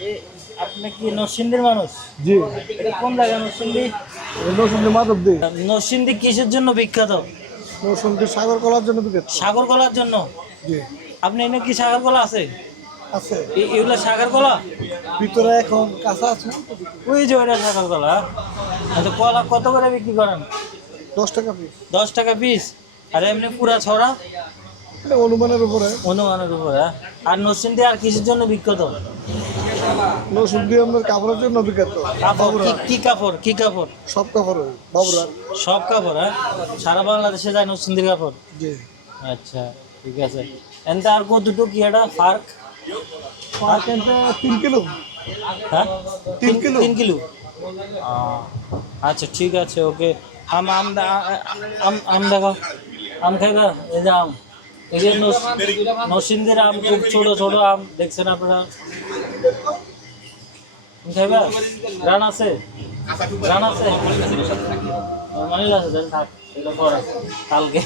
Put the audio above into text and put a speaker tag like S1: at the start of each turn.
S1: এ- আপনি কি নরসিংদীর মানুষ?
S2: জি।
S1: এটা কোন জায়গা নরসিংদী?
S2: নৌসুন্দি মাধব দি
S1: নরসিংদী কিসের জন্য বিখ্যাত?
S2: নৌসুন্দি সাগর কলার জন্য বিখ্যাত।
S1: সাগর কলার জন্য?
S2: জি।
S1: আপনি এনে কি সাগর কলা আছে? এগুলো সাগর কলা?
S2: ভিতরে এখন কাঁচা আছে।
S1: ওই যে ওইটা সাগর কলা। আচ্ছা কলা কত করে বিক্রি করেন?
S2: দশ টাকা পিস
S1: দশ টাকা পিস আর এমনি পুরা ছড়া?
S2: অনুমানের উপরে।
S1: অনুমানের উপরে? আর নরসিংদী আর কিসের জন্য বিখ্যাত?
S2: নৌসুন্দি আপনার কাপড়ের জন্য বিখ্যাত বাবুরা।
S1: কি- কি কাপড়? কি কাপড়?
S2: সব কাপড় বাবুরা।
S1: সব কাপড় হ্যাঁ? সারা বাংলাদেশে যায় কাপড়?
S2: জি।
S1: আচ্ছা ঠিক আছে। এনতে আর কি এটা ফার্ক?
S2: পার কেনতে তিন কিলো।
S1: হ্যাঁ?
S2: তিন কিলো।
S1: তিন কিলো? আচ্ছা ঠিক আছে ওকে। আম আম দা- আম আম দেখো। আম খাইবা এই যে আম। এই যে নস- নরসিংদীর আম খুব ছোট ছোট আম দেখছেন আপনারা? খাইবা রান আছে? রান আছে? মানে আছে? থাক। এগুলো কালকে।